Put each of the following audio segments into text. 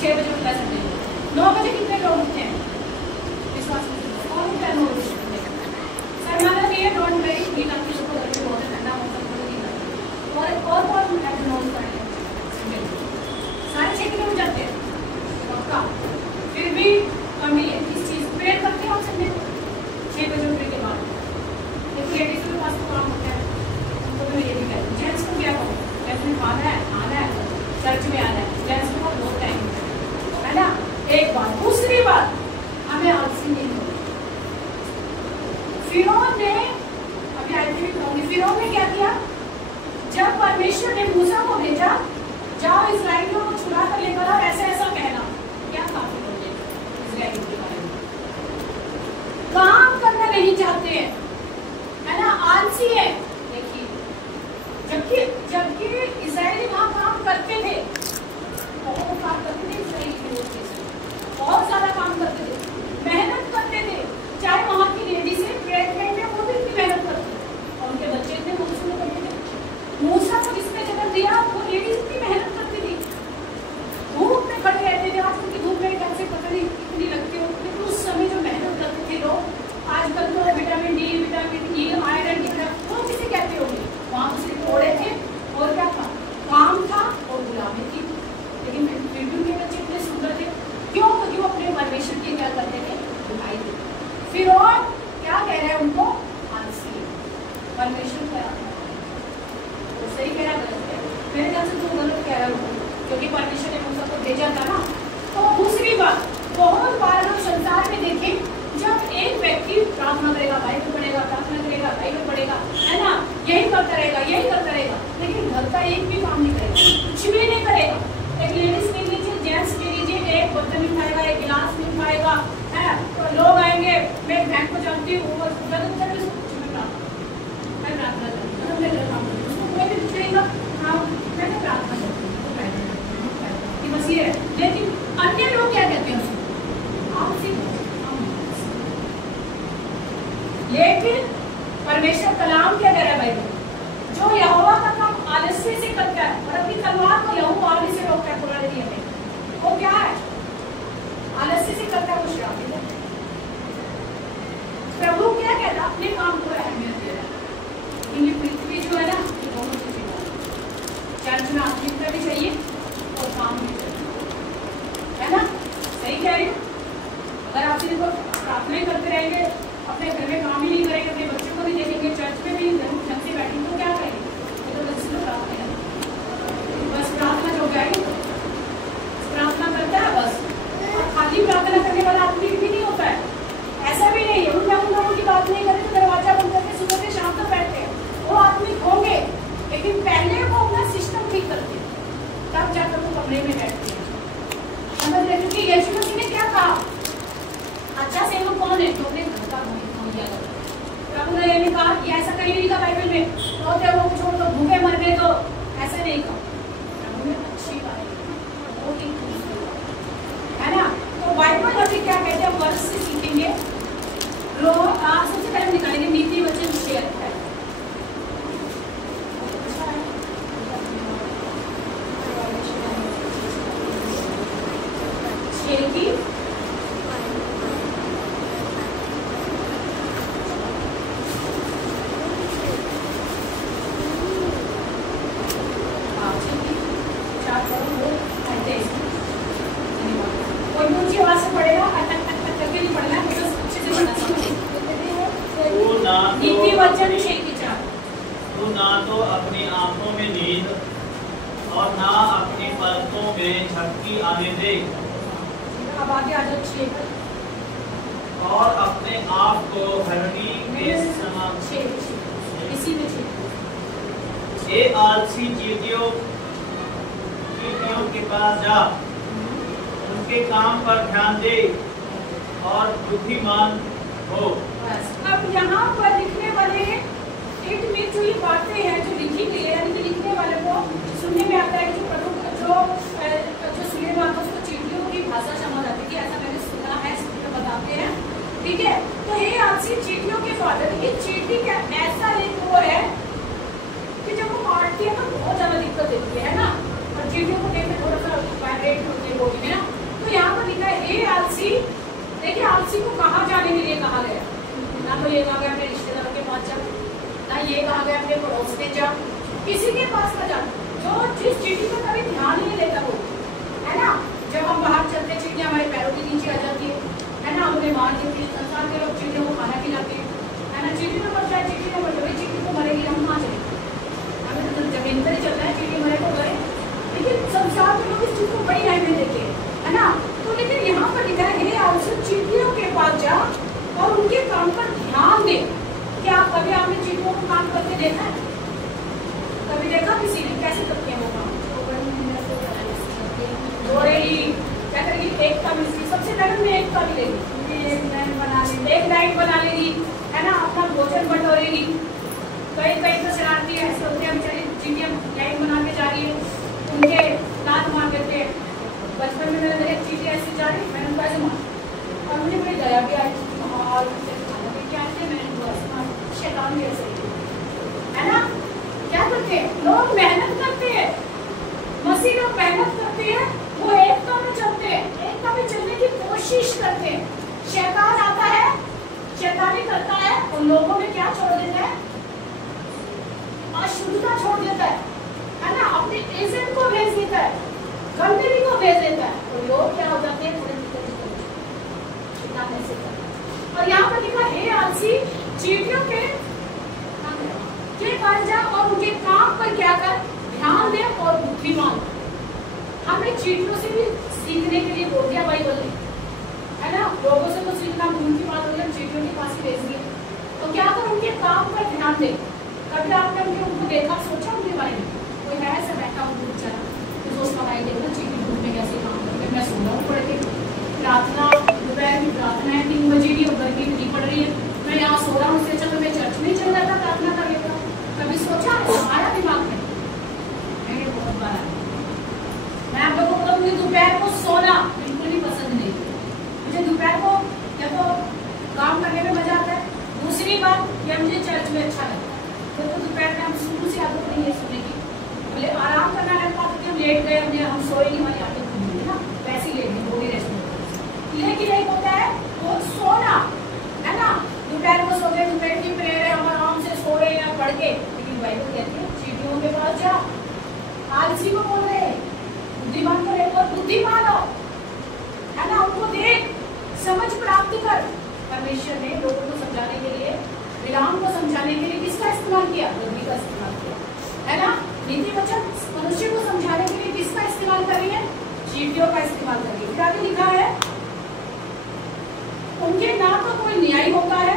6 बजे उठता है संडे को। 9 बजे कितने लोग उठते हैं? विश्वास कौन उठता है 9 बजे? सर मतलब ये डोंट वेरी नींद आती है, सुबह करके बहुत ठंडा मौसम में नींद आती है। और कौन उठता है 9 बजे? संडे को 6:30 बजे उठ जाते हैं पक्का। फिर भी कमी है इस चीज़ प्रेयर करते हैं हम संडे को 6 बजे उठने के बाद। देखो लेडीज के पास तो काम होता है, उनको तो ये भी कहते हैं। जेंट्स को क्या कहो, जैसे खाना है चर्च में आना है, जेंट्स को बहुत टाइम है ना। एक बात, दूसरी बात हमें आलसी नहीं होगी। फिरौन ने, अभी आयत भी कहूंगी, फिरौन ने क्या किया? जब परमेश्वर ने मूसा को भेजा, जाओ इस्राएलियों को छुड़ा कर लेकर आओ, ऐसा ऐसा कहना, क्या काफी बोले इस्राएलियों के बारे में? काम करना नहीं चाहते हैं, है ना, आलसी है। देखिए जबकि इस्राएली वहां काम करते थे, बहुत काम करते थे इस्राएली लोग, बहुत ज्यादा काम करते थे, मेहनत करते थे। चाहे वहां की लेडीज है प्रेग्नेंट है, वो भी इतनी मेहनत करती थी और उनके बच्चे इतने खूबसूरत करते थे। मूसा को जिसने जन्म दिया वो लेडीज इतनी मेहनत करती थी, धूप में खड़े रहते थे। आज उनकी धूप में कैसे पता नहीं कितनी लगती हो, लेकिन उस समय जो मेहनत करते थे लोग। आजकल तो vitamin D, vitamin E, iron की तरफ वो किसे कहते होंगे, वहाँ तो सिर्फ घोड़े थे और क्या था, काम था और गुलामी थी। लेकिन फिर भी उनके बच्चे इतने सुंदर थे, क्यों? क्योंकि वो अपने परमेश्वर की क्या करते थे, दुहाई देते। फिर और क्या कह रहे हैं उनको? आलसी। परमेश्वर क्या तो सही कह रहा, गलत है? मेरे ख्याल से तो गलत कह रहा हूँ, क्योंकि परमेश्वर ने मूसा को भेजा था ना। तो दूसरी बात, बहुत बार हम संसार में देखें, जब एक व्यक्ति प्रार्थना करेगा, बाइबल पढ़ेगा, प्रार्थना करेगा, बाइबल पढ़ेगा, है ना, यही करता रहेगा, लेकिन घर का एक भी काम नहीं करेगा, कुछ भी नहीं करेगा। एक लेडीज के लीजिए, जेंट्स के लीजिए, एक बर्तन नहीं उठाएगा, एक गिलास नहीं उठाएगा, है। तो लोग आएंगे, मैं बहन को जानती हूँ, वो ज्यादातर मैं प्रार्थना करती हूँ, मैं कोई भी पूछेगा, हाँ मैंने प्रार्थना करती हूँ, बस ये है। लेकिन अन्य लोग क्या कहते हैं उसको? आलसी। लेकिन परमेश्वर कलाम क्या कह रहा है बाइबल? जो यहोवा का काम आलस्य से करता है और अपनी तलवार को लहू आगे से रोकता है, पुराने नियम में वो क्या है? आलस्य से करता है, वो श्राप है। प्रभु क्या कहता है? अपने काम को अहमियत दे रहा है। ये पृथ्वी जो है ना, ये बहुत सी चर्च में आत्मिकता भी चाहिए और काम भी चाहिए, है ना? सही कह रही हूँ? अगर आप सिर्फ प्रार्थना करते रहेंगे, अपने घर में काम ही नहीं करेंगे, अपने बच्चों को नहीं देखेंगे, चर्च में भी ढंग से बैठेंगे, तो क्या करेंगे? तो बस प्रार्थना है, बस प्रार्थना जो गई प्रार्थना करता है बस। और खाली प्रार्थना करने वाला आदमी भी नहीं होता है, ऐसा भी नहीं है। उन लोगों की बात नहीं करें तो दरवाजा बंद करके सुबह से शाम तक बैठते हैं, वो आदमी होंगे, लेकिन पहले वो अपना सिस्टम ठीक करते हैं, तब जाकर वो कमरे में बैठते हैं। समझ रहे? क्योंकि यीशु मसीह ने क्या कहा? अच्छा सेवक कौन है? तो अपने घर का मुखिया करो। प्रभु ने ये नहीं कहा, ये ऐसा कहीं नहीं लिखा बाइबल में, तो वो छोड़ दो, भूखे मर गए, तो ऐसे नहीं कहा। प्रभु ने अच्छी बात वो है ना। तो बाइबल अभी क्या कहते हैं, वर्ष से सीखेंगे। सबसे पहले निकालेंगे नीति वचन शेयर है, की ना तो अपनी आंखों में नींद और ना अपनी पलकों में झपकी आने दे। अब आगे आ जाओ। और अपने आप को हरनी के समान इसी में ये आलसी चींटियों के पास जा, उनके काम पर ध्यान दे और बुद्धिमान हो। अब यहाँ पर लिखने वाले एक में जो ये बातें हैं जो लिखी गई है, यानी कि लिखने वाले को सुनने में आता है कि जो सुने वाला उसको चींटियों की भाषा समझ आती है, ऐसा मैंने सुना है, बताते हैं, ठीक है। तो ये आलसी चींटियों के फादर, ये चींटी क्या ऐसा एक वो है कि जब वो काटती है तो बहुत ज्यादा दिक्कत देती है ना, और चींटियों को देखते थोड़ा सा वाइब्रेट होती है बॉडी में ना, हे आलसी, देखिए आलसी को कहाँ जाने के लिए कहा गया? ना तो ये कहा गया अपने रिश्तेदारों के पास जा, ना ये कहा गया अपने पड़ोस में जा, किसी के पास ना जा। जो जिस चीटी पर कभी ध्यान नहीं देता वो, है ना, जब हम बाहर चलते चिड़िया हमारे पैरों के नीचे आ जाती है ना, हमने मार देती है। संसार के लोग चिड़ियों को खाना खिलाते हैं, है ना, चीटी में मर जाए, चीटी में मर जाए, चीटी को मरेगी, हम कहाँ चलेंगे? हमें तो जमीन पर ही चलना है, चीटी मरे तो मरे। लेकिन संसार के लोग इस चीज को बड़ी अहमियत देते हैं, है ना। तो लेकिन यहाँ पर लिखा है आलसी चीटियों के पास जा और उनके काम पर ध्यान दे। क्या कभी आपने चीटियों को काम करके देखा है? कभी देखा किसी ने? कैसे करते हैं वो काम? क्या करेगी? एक का मिस्त्री सबसे पहले में एक का मिलेगी, एक लाइट बना लेगी, है ना, अपना भोजन बटोरेगी। कई तो शरारती ऐसे होते हैं बेचारी, चीटियां लाइट बना के जा रही है, उनके दांत मार देते हैं। बचपन में मैंने एक चीटी ऐसी जा रही, मैंने उनको ऐसे मारा और मुझे बड़ी दया भी आई, और क्या मैंने शैतान भी ऐसे, है ना। क्या करते हैं लोग? मेहनत करते हैं, मसीह लोग मेहनत करते हैं, वो एकता में चलते हैं, एकता में चलने की कोशिश करते हैं। शैतान आता है, शैतानी करता है, उन लोगों में क्या छोड़ देता है? अशुद्धता छोड़ देता है ना, अपने एजेंट को भेज देता है, गंदगी को भेज देता है, तो लोग क्या हो जाते हैं? और यहाँ पर लिखा है आलसी चीटियों के पास जा और उनके काम पर क्या कर? ध्यान दे और बुद्धिमान। हमें चीटियों से भी सीखने के लिए बोल दिया बाइबल ने, है ना। लोगों से तो सीखना उनकी बात हो गई, चीटियों के पास ही भेज दिया। तो क्या कर? उनके काम पर ध्यान दे। कभी आपने उनको देखा, सोचा उनके बारे में? कोई है ऐसा बैठा उनको बेचारा तो सोचता भाई देखो चीटी धूप में कैसे काम करते, मैं सो रहा हूँ पढ़ के, प्रार्थना दोपहर की प्रार्थना है 3 बजे की, गर्मी नहीं पड़ रही है, मैं यहाँ सो रहा हूँ, उससे अच्छा तो मैं चर्च में चल जाता प्रार्थना कर लेता। कभी सोचा? हमारा दिमाग में मैंने बहुत बार आया। मैं आप लोगों को मुझे दोपहर को सोना बिल्कुल भी पसंद नहीं। मुझे दोपहर को या तो काम करने में मजा आता है, दूसरी बात या मुझे चर्च में अच्छा लगता है। तो दोपहर में हम शुरू से आदत नहीं है सोने की, बोले आराम करना लगता है कि हम लेट गए, हम सोए नहीं, हमारी आदत नहीं है ना, वैसे ही लेट गए, वो भी रेस्ट में। लेकिन एक होता है वो सोना, है ना, दोपहर को सो गए, दोपहर की प्रेयर है, हम आराम से सो रहे हैं पढ़ के। लेकिन बाइबल कहती है चीटियों के पास जा। आलसी को बोल रहे हैं बुद्धिमान को एक और बुद्धिमान हो, है ना, उनको देख, समझ प्राप्त कर। परमेश्वर ने लोगों को समझाने के लिए, बिलाम को समझाने के लिए किसका इस्तेमाल किया? नबी का इस्तेमाल किया, है ना। नीति वचन मनुष्य को समझाने के लिए किसका इस्तेमाल कर रही है? चीटियों का इस्तेमाल कर रही है। क्या लिखा है? उनके ना तो कोई न्याय होता है,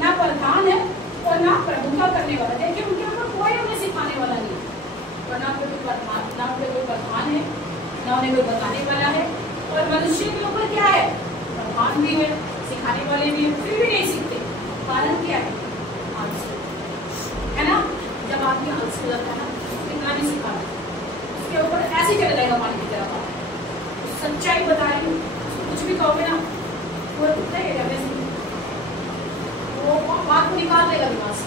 ना प्रधान है और ना प्रभुता करने वाला। देखिए उनके ऊपर कोई उन्हें सिखाने वाला नहीं, और ना कोई प्रधान है, ना उन्हें कोई बताने वाला है। और मनुष्य के ऊपर क्या है? प्रधान भी है, सिखाने वाले भी है, फिर भी नहीं सीखते। कारण क्या है? आलसी, है ना। जब आदमी आलसी हो जाता है ना, कितना भी सिखा उसके ऊपर ऐसे चले जाएगा पानी की तरह। सच्चाई बता रही हूँ, कुछ भी कहोगे ना वो बात को निकाल देगा दिमाग से।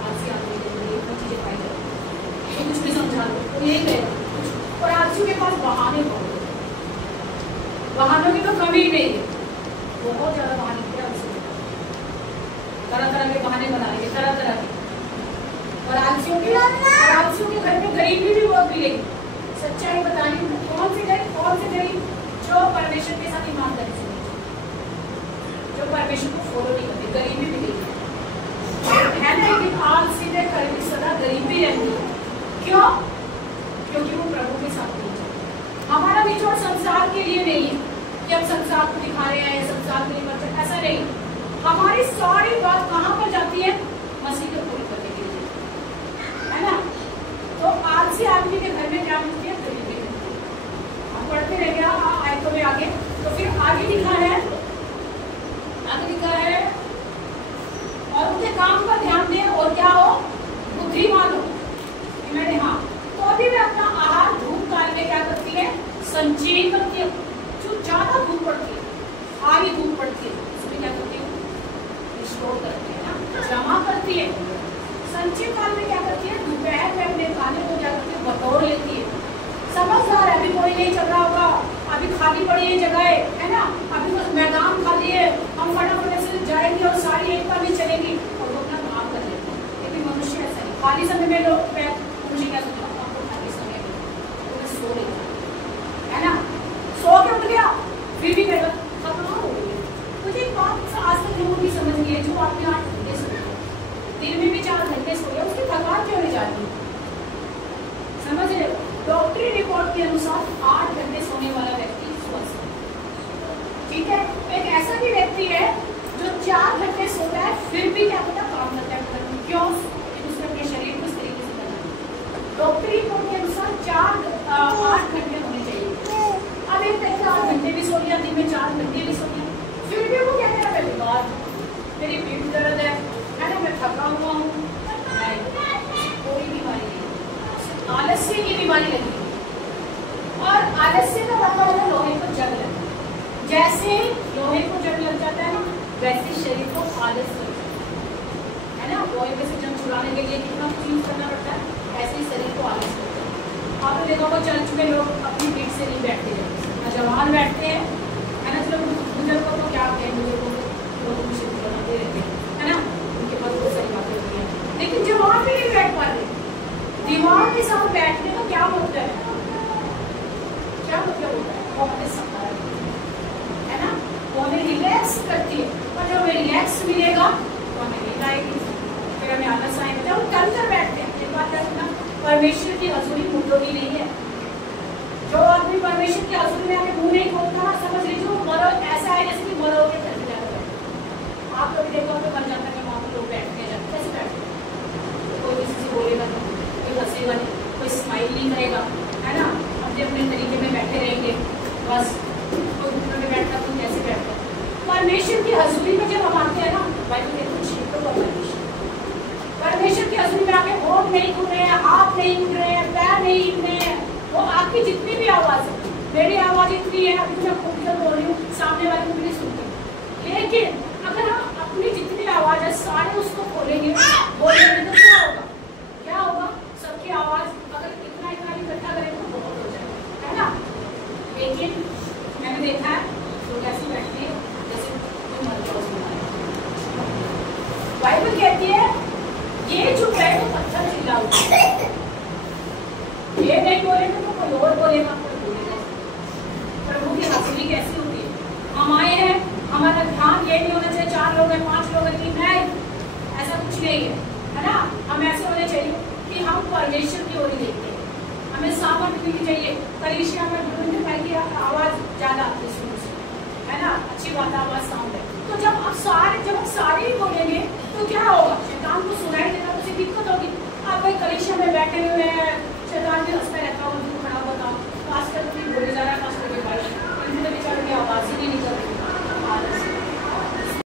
आलसी आदमी चीजें पाई जाए, कुछ भी समझा लो तो यही कहेगा। और आलसी के पास बहाने बहुत, बहानों की तो कमी नहीं है, बहुत ज्यादा बहाने किया आलसी, तरह तरह के बहाने बना रहे, तरह तरह के। और आलसियों के घर में गरीबी भी बहुत मिलेगी। सच्चाई बतानी, कौन से गरीब? जो परमेश्वर के साथ ईमानदारी से, जो परमेश्वर को फॉलो नहीं करते, गरीबी मिलेगी, है ना। लेकिन आलसी के घर में सदा गरीबी रहती है। क्यों? क्योंकि वो प्रभु के साथ नहीं चलते। हमारा निचोड़ संसार के लिए नहीं है कि हम संसार को दिखा रहे हैं, संसार के लिए करते, ऐसा नहीं। हमारी सारी बात कहाँ पर जाती है? मसीह को पूरी करने के लिए, है ना। तो आलसी आदमी के घर में क्या मिलती है? गरीबी मिलती है। हम पढ़ते रहेंगे आयतों में आगे, तो फिर आगे लिखा है और उनके काम पर ध्यान दें और क्या हो? बुद्धिमान हो। मैंने हाँ, तो अभी वे अपना आहार धूप काल में क्या करती है? संचय करती है। जो ज्यादा धूप पड़ती है, भारी धूप पड़ती है, उसमें क्या करती है? स्टोर करती है ना, जमा करती है। संचय काल में क्या करती है? दोपहर में अपने खाने को क्या करती है? बटोर लेती है। समझदार है, अभी कोई नहीं चल रहा होगा, अभी खाली पड़ी है जगह है ना, अभी बस मैदान खाली है, हम फटाफट से जाएंगे और सारी एक बार भी चलेंगी और वो अपना काम कर लेते हैं। लेकिन मनुष्य ऐसा नहीं, खाली समय में लोग मुझे क्या सोचता हूँ, आपको खाली समय में सो लेता है ना, सो के उठ गया फिर भी कहता थकान हो गई। मुझे एक बात आज तक लोगों की समझ नहीं है, जो आपने 8 घंटे सोए, दिन में भी 4 घंटे सोए, उसकी थकान क्यों नहीं जाती? समझ रहे हो? डॉक्टरी रिपोर्ट के अनुसार 8 घंटे सोने वाला व्यक्ति स्वस्थ है। ठीक है, एक ऐसा भी व्यक्ति है जो 4 घंटे सोता है फिर भी क्या पता काम करता है, क्यों? उसने अपने शरीर को इस तरीके से करना है। डॉक्टरी रिपोर्ट के अनुसार 8 घंटे होने चाहिए। अब एक व्यक्ति 8 घंटे भी सो लिया, दिन में 4 घंटे भी सो लिया, फिर भी वो क्या कह रहा है, बीमार, मेरी पीठ दर्द है ना, मैं थका हुआ हूँ, कोई बीमारी नहीं, आलस्य की बीमारी लगी। और आलस्य का मतलब है लोहे को जंग लगना। जैसे लोहे को जंग लग जाता है ना, वैसे शरीर को आलस्य लग जाता है ना, लोहे में से जंग छुड़ाने के लिए कितना कुछ यूज करना पड़ता है, ऐसे ही शरीर को आलस्य लग जाता है। आपने देखा होगा चर्च में लोग अपनी पीठ से नहीं बैठते हैं, जवान बैठते हैं है ना, चलो बुजुर्गों को क्या कहें, बुजुर्गों को लोग कुछ बनाते रहते हैं है ना, उनके पास बहुत सारी बातें होती हैं, लेकिन जवान भी नहीं बैठ पाते। दीवार के साथ बैठने का क्या मतलब है, क्या मतलब होता है, वो हमें सहारा है ना, वो हमें रिलैक्स करती है, और जब हमें रिलैक्स मिलेगा तो हमें नींद आएगी, फिर हमें आलस आएगा। जब हम टल कर बैठते हैं, एक बात है ना, परमेश्वर की हजूरी मुद्दोगी नहीं है। जो आदमी परमेश्वर की हजूरी में आके मुंह नहीं खोलता ना, समझ लीजिए वो मरो, ऐसा है जैसे कि मरो के चल जाता। आप कभी देखो तो मर जाता है, वहाँ पर लोग बैठते हैं, कैसे बैठते हैं, कोई किसी से बोलेगा नहीं, हंसेगा नहीं, कोई स्माइल नहीं करेगा है ना, अपने अपने तरीके में बैठे रहेंगे, बस कोई घुटने में बैठता तो कैसे बैठता। परमेश्वर की हजूरी में जब हम आते हैं ना, बाइबल के कुछ क्षेत्रों का परमेश्वर की हजूरी में आके होंठ नहीं खुल रहे हैं, हाथ नहीं उठ रहे हैं, पैर नहीं हिल रहे हैं, वो आपकी जितनी भी आवाज है, मेरी आवाज इतनी है, अभी मैं खूब बोल रही हूँ, सामने वाले को भी नहीं सुनते, लेकिन अगर हम अपनी जितनी आवाज है सारे उसको खोलेंगे, बोलेंगे तो क्या होगा, क्या होगा, सबकी आवाज अगर इतना इकट्ठा करें तो बहुत हो जाएगा है ना। लेकिन मैंने देखा है लोग ऐसे बैठते हैं जैसे कोई मर गया। बाइबल कहती है ये चुप रहे तो पत्थर चिल्ला उठे, ये नहीं बोलेगा तो कोई और बोलेगा, कोई बोलेगा। प्रभु की हजूरी कैसी होती है, हम आए हैं, हमारा ध्यान ये नहीं होना चाहिए 4 लोग हैं, 5 लोग हैं, 3 है, ऐसा कुछ नहीं है ना। हम ऐसे होने चाहिए कि हम परमेश्वर की ओर देखते हैं, हमें सामर्थ मिलनी चाहिए। कलीसिया में भाई की आवाज ज्यादा आती है ना, अच्छी बात है, आवाज साउंड है। तो जब हम सारे ही बोलेंगे तो क्या होगा, शैतान को सुनाई देगा, तो उसे दिक्कत होगी। आप भाई कलीसिया में बैठे हुए हैं, शैतान भी हंसता रहता होगा,